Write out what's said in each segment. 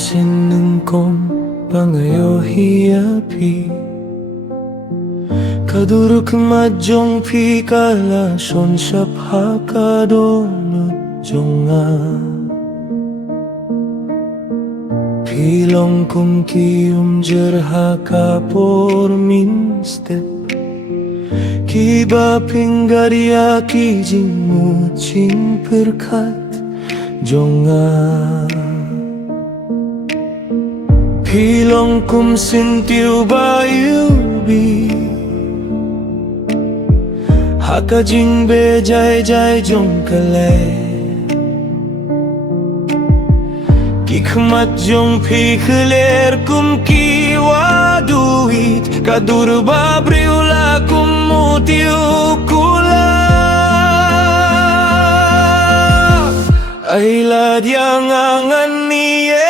신는 꼼 방아요 hiyapi Kaduruk majong pi kala son sap hakadonut jonga Pilong kum kium jer hakapor min step Kiba pinggaria kijing mucing perkat jonga Pilong kum sintiu bayubi Haka jing be jai jai jong kale Kikmat jong pi keler kum kiwa duit Kadur babriula kum mutiu kula Aila yang angan niye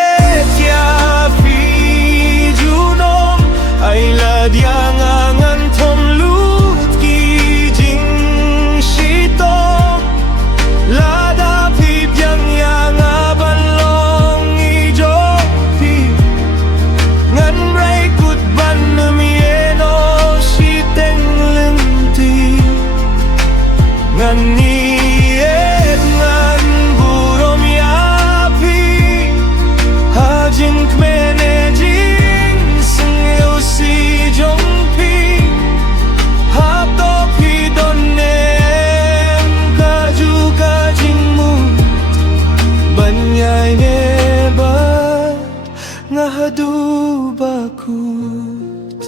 tia pi junom Aila yang angan tom lut ki jing shitong Lada pi biang yang aban long ijo pi Ngan rai kut ban mieno shiteng lenti Ngan niyet ngan burom yapi Hajing kmene jing sengeu si jong pi Hapto pi donem kaju kajing mu Banyai nebat ngahadu bakut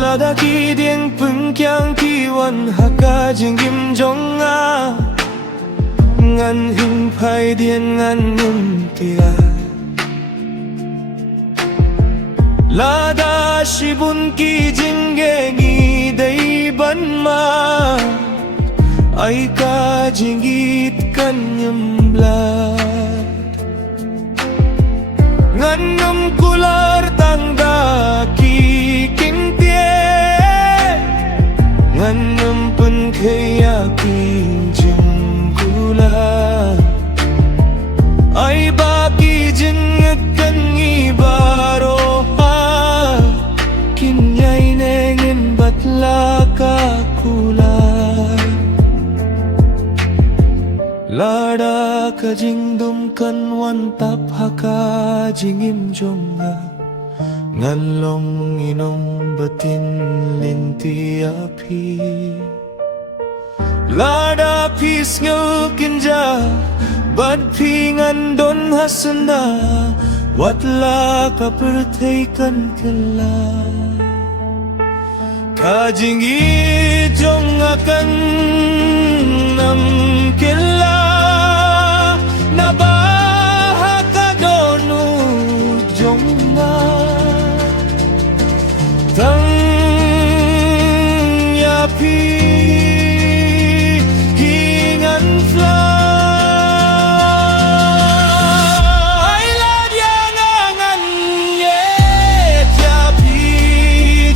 Lada ki dieng pengkyang kiwan haka jingim jonga Ngan hing pai dien ngan nyum tia Lada shibun ki jingge ngi day ban ma Ay ka jingit kan nyemblat Ngan nyum kular tangda ki Ngan nyempun kaya pinjeng kula Ay baki jenggan ibaroha Kinyay nengin batla ka kula Lada ka jingdum kan wantap haka jingim jonga Ngalong inong batin linti api Lada pis ngel kinja Bad pingan don hasanda Watla ka pertaikan kela Kajing itong akan nam kela Nabaha ka donu jonga Tang yapi hingan fly Lad yang angan yet yapi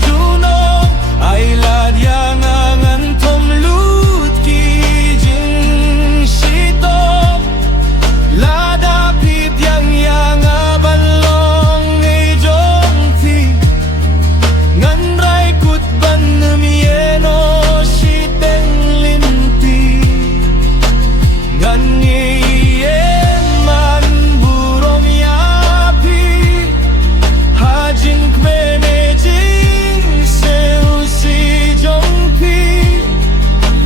junong Ay lad yang angan tom lut ki jing shitong Lada pip yang abalong ay jong fi Ngan rai kut ban mieno shiteng linti Ngan man burom yapi Hajing kmene jing seu si jong pi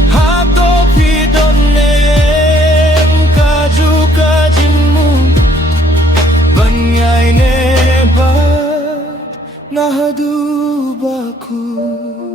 Hato pi donem kaju kajing mu Banyai nebat ngahadu bakut